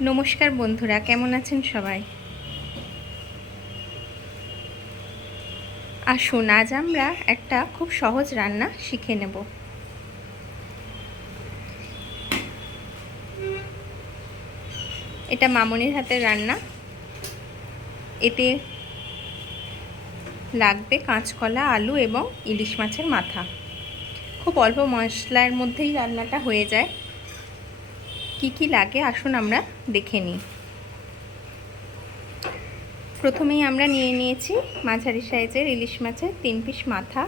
নমস্কার বন্ধুরা, কেমন আছেন সবাই? আসুন আজ আমরা একটা খুব সহজ রান্না শিখে নেব। এটা মামনির হাতের রান্না। এতে লাগবে কাঁচকলা, আলু এবং ইলিশ মাছের মাথা। খুব অল্প মশলার মধ্যেই রান্নাটা হয়ে যায়। কি কি লাগে আসুন আমরা দেখে নিই। প্রথমেই আমরা নিয়ে নিয়েছি মাঝারি সাইজের ইলিশ মাছের 3 পিস মাথা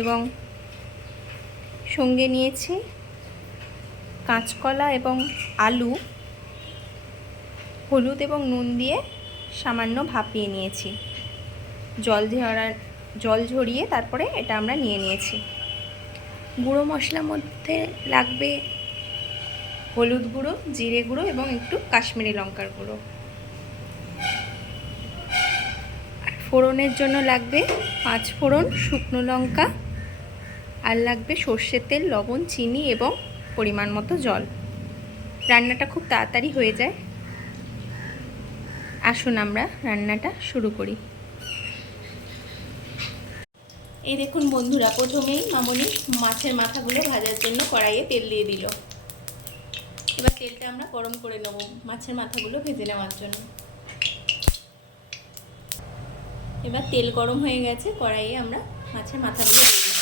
এবং সঙ্গে নিয়েছি কাঁচকলা এবং আলু হলুদ এবং নুন দিয়ে সামান্য ভাপিয়ে নিয়েছি। জল ঝরিয়ে তারপরে এটা আমরা নিয়ে নিয়েছি। গুঁড়ো মশলার মধ্যে লাগবে হলুদ গুঁড়ো, জিরে গুঁড়ো এবং একটু কাশ্মীরি লঙ্কার গুঁড়ো। ফোড়নের জন্য লাগবে 5 ফোড়ন, শুকনো লঙ্কা, আর লাগবে সর্ষের তেল, লবণ, চিনি এবং পরিমাণ মতো জল। রান্নাটা খুব তাড়াতাড়ি হয়ে যায়। আসুন আমরা রান্নাটা শুরু করি। এই দেখুন বন্ধুরা, প্রথমেই মামনি মাছের মাথাগুলো ভাজার জন্য কড়াইয়ে তেল দিয়ে দিল। এবার তেলটা আমরা গরম করে নেব মাছের মাথাগুলো ভেজে নেওয়ার জন্য। এবার তেল গরম হয়ে গেছে, কড়াইয়ে আমরা মাছের মাথাগুলো দিয়ে দিই।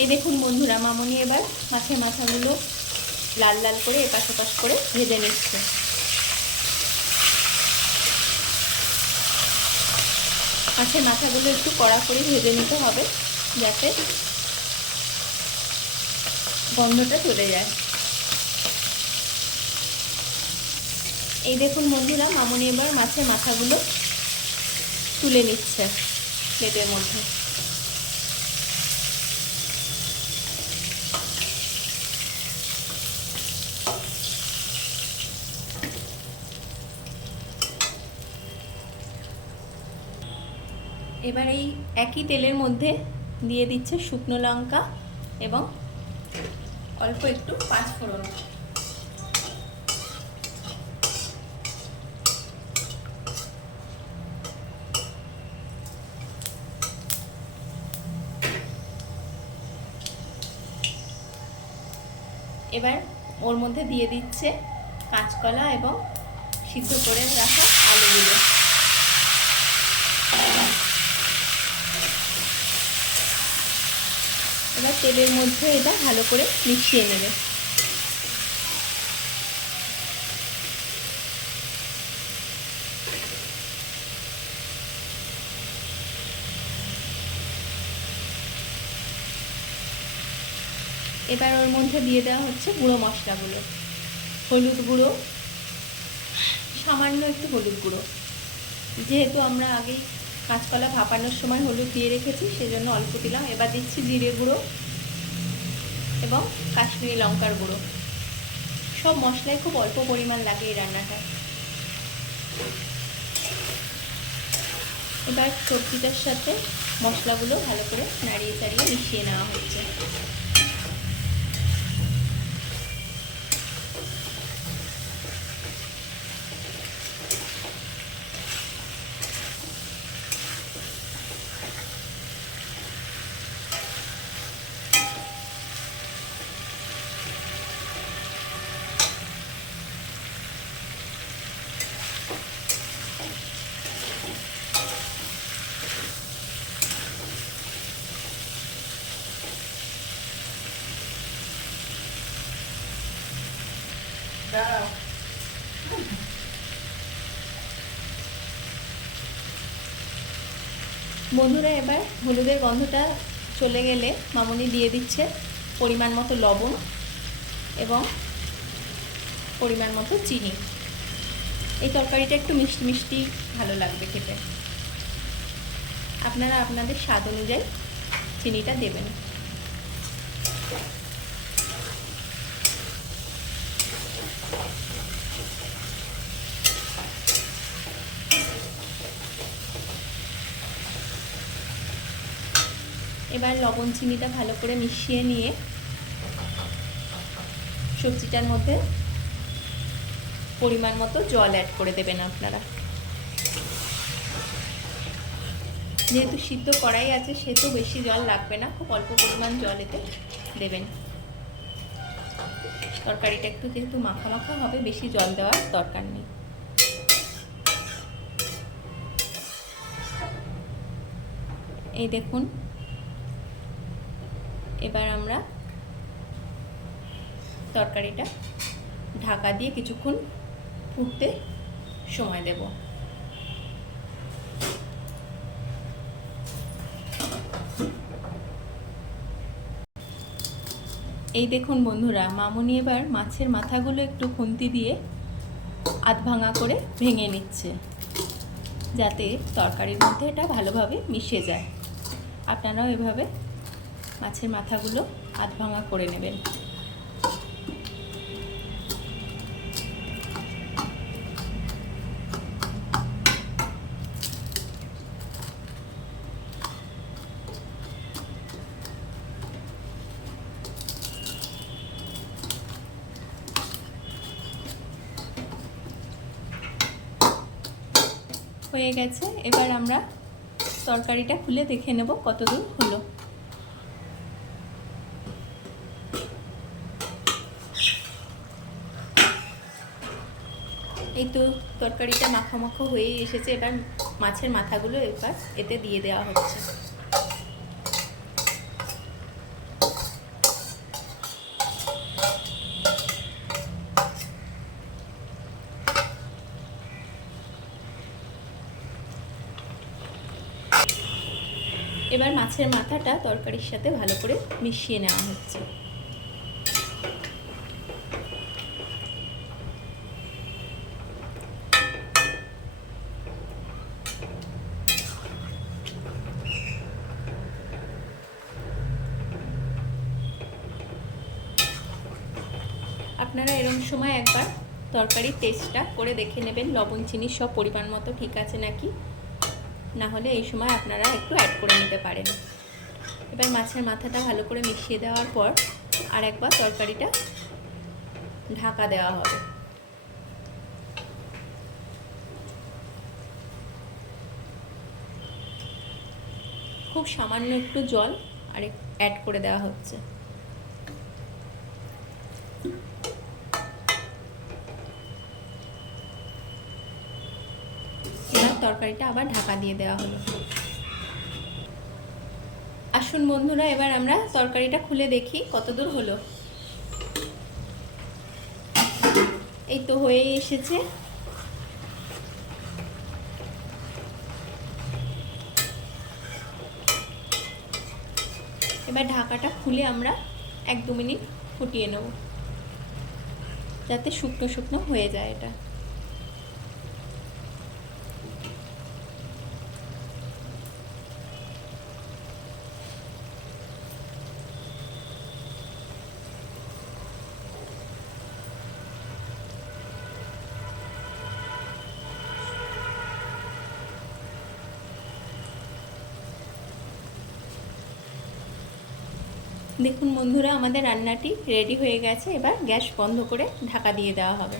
এই দেখুন বন্ধুরা, মামনি এবার মাছের মাথাগুলো লাল লাল করে এপাশ ওপাশ করে ভেজে নিচ্ছে। মাছের মাথাগুলো একটু কড়া করে ভেজে নিতে হবে যাতে গন্ধটা চলে যায়। এই দেখুন বন্ধুরা, মামনি এবার মাছের মাথাগুলো তুলে নিচ্ছে প্লেটের মধ্যে। এবার এই একই তেলের মধ্যে দিয়ে দিচ্ছে শুকনো লঙ্কা এবং অল্প একটু 5 ফোড়ন। এবার ওর মধ্যে দিয়ে দিচ্ছে কাঁচকলা এবং সিদ্ধ করে রাখা আলুগুলো। এবার তেলের মধ্যে এটা ভালো করে মিশিয়ে নেবে। এবার ওর মধ্যে দিয়ে দেওয়া হচ্ছে গুঁড়ো মশলাগুলো। হলুদ গুঁড়ো, সামান্য একটু হলুদ গুঁড়ো, যেহেতু আমরা আগেই কাঁচকলা ভাপানোর সময় হলুদ দিয়ে রেখেছি সেজন্য অল্প দিলাম। এবার দিচ্ছি জিরে গুঁড়ো এবং কাশ্মীরি লঙ্কার গুঁড়ো। সব মশলাই খুব অল্প পরিমাণ লাগে এই রান্নাটায়। এবার সবজিটার সাথে মশলাগুলো ভালো করে নাড়িয়ে চাড়িয়ে মিশিয়ে নেওয়া হচ্ছে। বন্ধুরা, এবার হলুদের গন্ধটা চলে গেলে মামনি দিয়ে দিচ্ছে পরিমাণ মতো লবণ এবং পরিমাণ মতো চিনি। এই তরকারিটা একটু মিষ্টি মিষ্টি ভালো লাগবে খেতে। আপনারা আপনাদের স্বাদ অনুযায়ী চিনিটা দেবেন। এবার লবণ চিনিটা ভালো করে মিশিয়ে নিয়ে সবজিটার মধ্যে পরিমাণ মতো জল অ্যাড করে দেবেন আপনারা। যেহেতু সিদ্ধ কড়াই আছে সেহেতু বেশি জল লাগবে না, খুব অল্প পরিমাণ জল এতে দেবেন। তরকারিটা একটু যেহেতু মাখা মাখা হবে, বেশি জল দেওয়ার দরকার নেই। এই দেখুন, এবার আমরা তরকারিটা ঢাকা দিয়ে কিছুক্ষণ ফুটতে সময় দেব। এই দেখুন বন্ধুরা, মামুনি এবার মাছের মাথাগুলো একটু খুন্তি দিয়ে আধ ভাঙা করে ভেঙে নিচ্ছে, যাতে তরকারির মধ্যে এটা ভালোভাবে মিশে যায়। আপনারাও এভাবে মাছের মাথাগুলো আধ ভাঙা করে নেবেন। হয়ে গেছে, এবার আমরা তরকারিটা খুলে দেখে নেব কতদূর হলো। এই তো তরকারিটা মাখা মাখা হয়ে এসেছে। এবার মাছের মাথাগুলো এবার এতে দিয়ে দেওয়া হচ্ছে। এবার মাছের মাথাটা তরকারির সাথে ভালো করে মিশিয়ে নেওয়া হচ্ছে। আপনারা এরকম সময় একবার তরকারির টেস্টটা করে দেখে নেবেন, লবণ চিনি সব পরিমাণ মতো ঠিক আছে নাকি। না হলে এই সময় আপনারা একটু অ্যাড করে নিতে পারেন। এবার মাছের মাথাটা ভালো করে মিশিয়ে দেওয়ার পর আর একবার তরকারিটা ঢাকা দেওয়া হবে। খুব সামান্য একটু জল আর অ্যাড করে দেওয়া হচ্ছে। এবার তরকারিটা আবার ঢাকা দিয়ে দেওয়া হলো। আসুন বন্ধুরা, এবার আমরা তরকারিটা খুলে দেখি কতদূর হলো। এই তো হয়ে এসেছে। এবার ঢাকাটা খুলে আমরা 1-2 মিনিট ফুটিয়ে নেব, যাতে শুকনো শুকনো হয়ে যায় এটা। দেখুন বন্ধুরা, আমাদের রান্নাটি রেডি হয়ে গেছে। এবার গ্যাস বন্ধ করে ঢাকা দিয়ে দেওয়া হবে।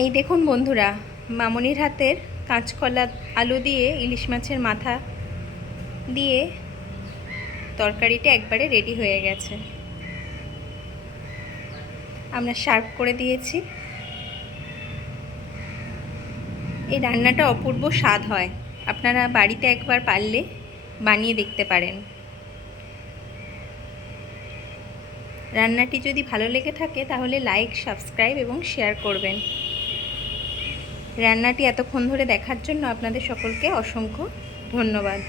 এই দেখুন বন্ধুরা, মামনির হাতের কাঁচকলা আলু দিয়ে ইলিশ মাছের মাথা দিয়ে তরকারিটা একবারে রেডি হয়ে গেছে। আমরা সার্ভ করে দিয়েছি। এই রান্নাটা অপূর্ব স্বাদ হয়, আপনারা বাড়িতে একবার পারলে বানিয়ে দেখতে পারেন। রান্নাটি যদি ভালো লেগে থাকে তাহলে লাইক, সাবস্ক্রাইব এবং শেয়ার করবেন। রান্নাটি এতক্ষণ ধরে দেখার জন্য আপনাদের সকলকে অসংখ্য ধন্যবাদ।